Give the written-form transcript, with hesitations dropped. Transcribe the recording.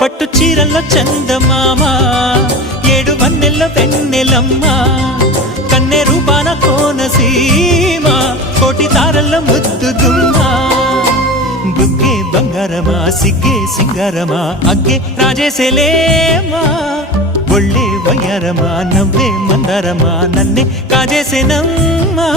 పట్టు చీరల్లో చందమామ ఏడు వన్నెల్లో వెన్నెలమ్మ కన్నె రూపాన కోనసీమ కోటి తారల్లో ముద్దు గుమ్మ బుగ్గే బంగారమా సిగ్గే సింగారమా అగ్గే రాజేసేలేమా ఒళ్ళే వయ్యారమా నవ్వే మందారమా నన్నే కాజేసేనమ్మా